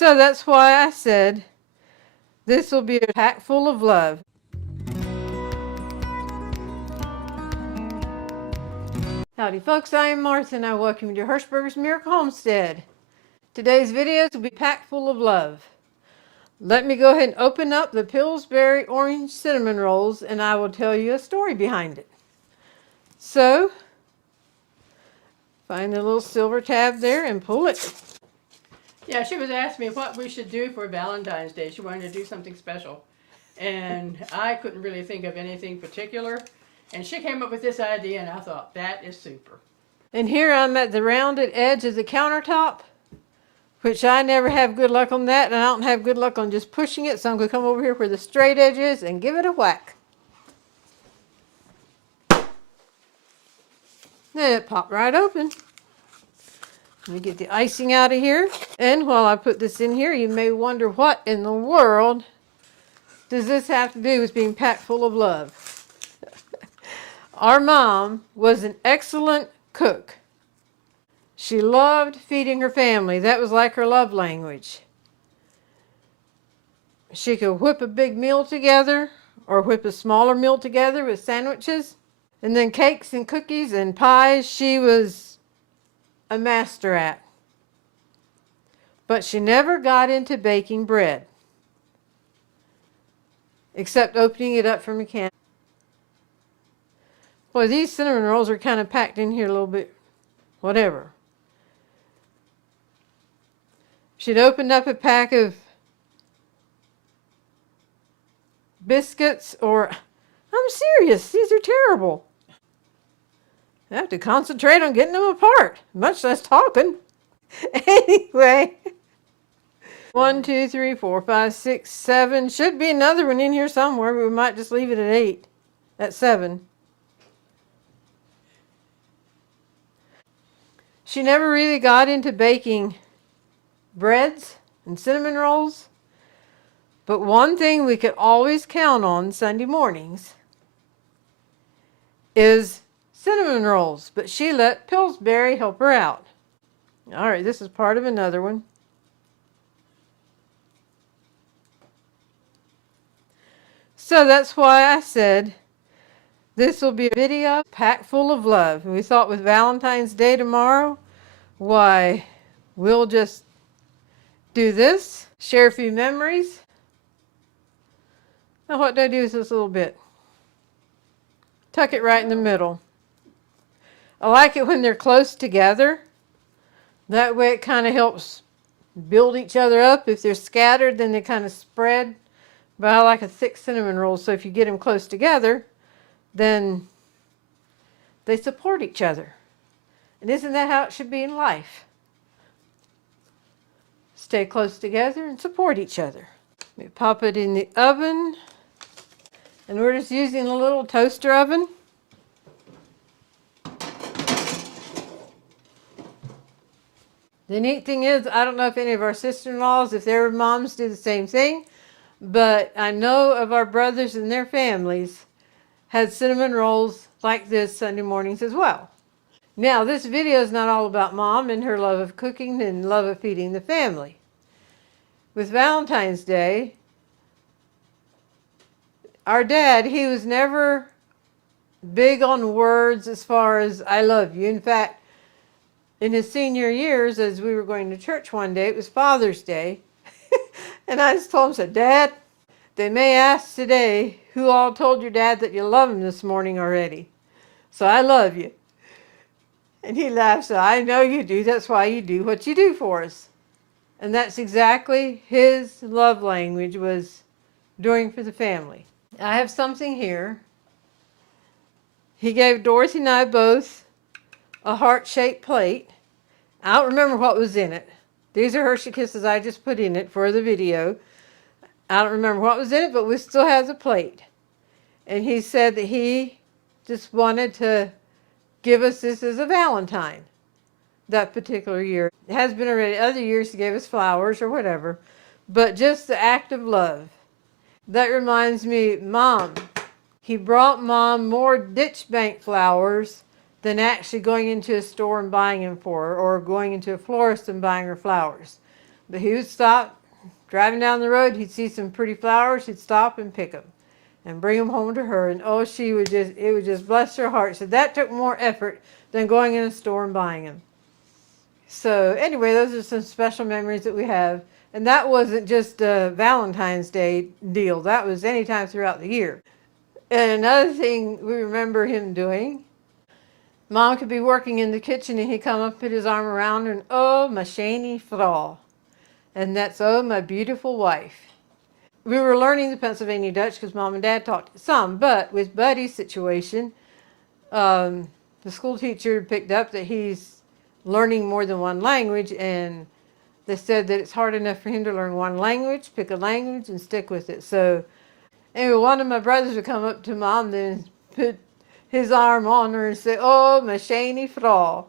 So that's why I said this will be a pack full of love. Howdy folks, I am Martha and I welcome you to Hershberger's Miracle Homestead. Today's videos will be packed full of love. Let me go ahead and open up the Pillsbury orange cinnamon rolls and I will tell you a story behind it. So, find the little silver tab there and pull it. Yeah, she was asking me what we should do for Valentine's Day. She wanted to do something special. And I couldn't really think of anything particular. And she came up with this idea and I thought, that is super. And here I'm at the rounded edge of the countertop, which I never have good luck on that, and I don't have good luck on just pushing it, so I'm going to come over here where the straight edge is and give it a whack. Then it popped right open. Let me get the icing out of here. And while I put this in here, you may wonder what in the world does this have to do with being packed full of love? Our mom was an excellent cook. She loved feeding her family. That was like her love language. She could whip a big meal together or whip a smaller meal together with sandwiches. And then cakes and cookies and pies she was a master at. But she never got into baking bread, except opening it up from a can. Boy, these cinnamon rolls are kind of packed in here a little bit, whatever. She'd opened up a pack of biscuits or, I'm serious, these are terrible. I have to concentrate on getting them apart, much less talking. Anyway, 1, 2, 3, 4, 5, 6, 7. Should be another one in here somewhere, but we might just leave it at 8, at 7. She never really got into baking breads and cinnamon rolls, but one thing we could always count on Sunday mornings is cinnamon rolls, but she let Pillsbury help her out. All right, this is part of another one. So that's why I said this will be a video packed full of love. And we thought with Valentine's Day tomorrow, why, we'll just do this, share a few memories. Now what do I do with this little bit? Tuck it right in the middle. I like it when they're close together. That way it kind of helps build each other up. If they're scattered, then they kind of spread. But I like a thick cinnamon roll, so if you get them close together, then they support each other. And isn't that how it should be in life? Stay close together and support each other. We pop it in the oven. And we're just using a little toaster oven. The neat thing is, I don't know if any of our sister-in-laws, if their moms do the same thing, but I know of our brothers and their families had cinnamon rolls like this Sunday mornings as well. Now, this video is not all about Mom and her love of cooking and love of feeding the family. With Valentine's Day, our dad, he was never big on words as far as I love you. In fact, in his senior years, as we were going to church one day, it was Father's Day, and I just told him, said, Dad, they may ask today who all told your dad that you love him this morning already. So I love you. And he laughed, said, I know you do. That's why you do what you do for us. And that's exactly his love language, was doing for the family. I have something here. He gave Dorothy and I both a heart-shaped plate. I don't remember what was in it. These are Hershey Kisses I just put in it for the video. I don't remember what was in it, but we still have the plate. And he said that he just wanted to give us this as a Valentine that particular year. It has been already other years he gave us flowers or whatever, but just the act of love. That reminds me, Mom. He brought Mom more ditch bank flowers than actually going into a store and buying them for her, or going into a florist and buying her flowers. But he would stop, driving down the road, he'd see some pretty flowers, he'd stop and pick them and bring them home to her. And oh, it would just bless her heart. So that took more effort than going in a store and buying them. So anyway, those are some special memories that we have. And that wasn't just a Valentine's Day deal. That was any time throughout the year. And another thing we remember him doing, Mom could be working in the kitchen and he'd come up, put his arm around her, and oh, my shiny Frau. And that's, oh, my beautiful wife. We were learning the Pennsylvania Dutch because Mom and Dad taught some, but with Buddy's situation, the school teacher picked up that he's learning more than one language, and they said that it's hard enough for him to learn one language, pick a language, and stick with it. So anyway, one of my brothers would come up to Mom and put his arm on her and say, oh, my shiny Frau.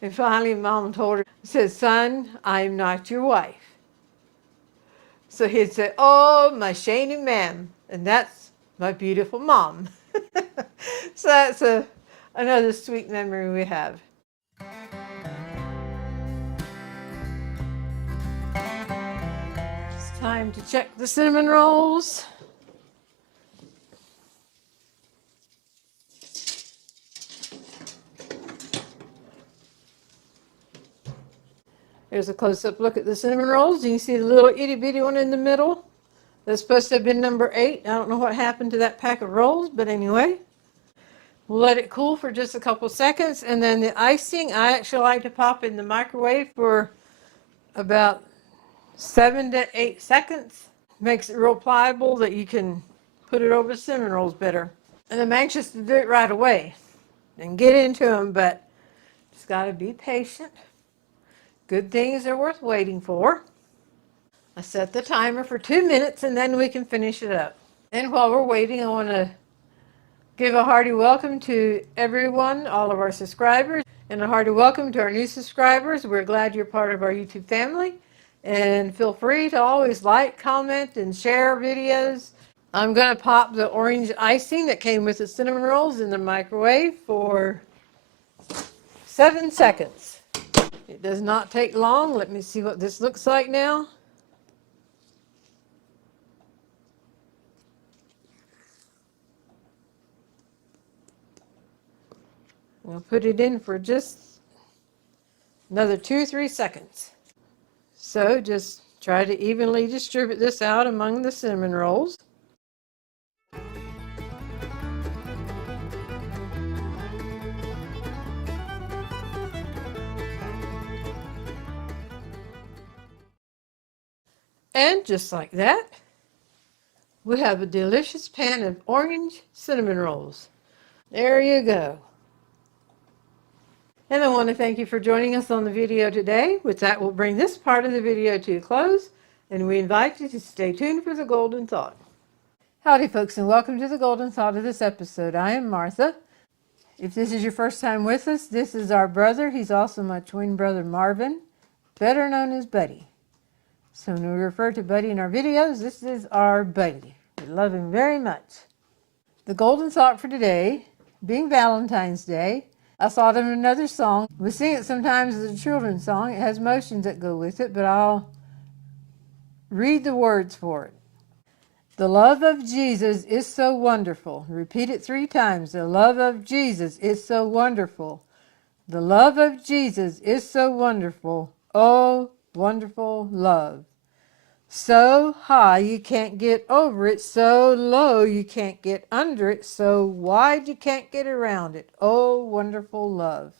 And finally, Mom told her, said, son, I'm not your wife. So he'd say, oh, my shiny ma'am. And that's my beautiful mom. So that's another sweet memory we have. It's time to check the cinnamon rolls. Here's a close-up look at the cinnamon rolls. You can see the little itty-bitty one in the middle. That's supposed to have been number 8. I don't know what happened to that pack of rolls, but anyway. We'll let it cool for just a couple seconds. And then the icing, I actually like to pop in the microwave for about 7 to 8 seconds. Makes it real pliable that you can put it over cinnamon rolls better. And I'm anxious to do it right away and get into them, but just got to be patient. Good things are worth waiting for. I set the timer for 2 minutes and then we can finish it up. And while we're waiting, I want to give a hearty welcome to everyone, all of our subscribers, and a hearty welcome to our new subscribers. We're glad you're part of our YouTube family. And feel free to always like, comment, and share videos. I'm going to pop the orange icing that came with the cinnamon rolls in the microwave for 7 seconds. It does not take long. Let me see what this looks like now. We'll put it in for just another 2 or 3 seconds. So just try to evenly distribute this out among the cinnamon rolls. And just like that, we have a delicious pan of orange cinnamon rolls. There you go. And I want to thank you for joining us on the video today. With that, we'll bring this part of the video to a close, and we invite you to stay tuned for the Golden Thought. Howdy, folks, and welcome to the Golden Thought of this episode. I am Martha. If this is your first time with us, this is our brother. He's also my twin brother, Marvin, better known as Buddy. So when we refer to Buddy in our videos, this is our Buddy. We love him very much. The Golden Thought for today, being Valentine's Day, I thought of another song. We sing it sometimes as a children's song. It has motions that go with it, but I'll read the words for it. The love of Jesus is so wonderful. Repeat it 3 times. The love of Jesus is so wonderful. The love of Jesus is so wonderful. Oh, wonderful love. So high you can't get over it, so low you can't get under it, so wide you can't get around it. Oh, wonderful love.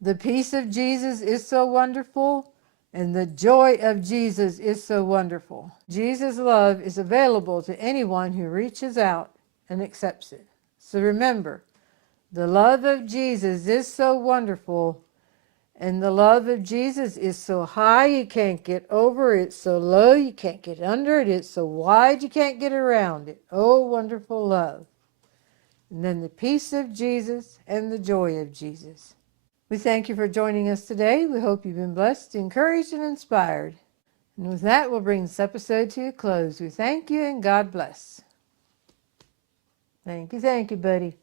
The peace of Jesus is so wonderful, and the joy of Jesus is so wonderful. Jesus' love is available to anyone who reaches out and accepts it. So remember, the love of Jesus is so wonderful, and the love of Jesus is so high you can't get over it, so low you can't get under it, it's so wide you can't get around it. Oh, wonderful love. And then the peace of Jesus and the joy of Jesus. We thank you for joining us today. We hope you've been blessed, encouraged, and inspired. And with that, we'll bring this episode to a close. We thank you and God bless. Thank you, buddy.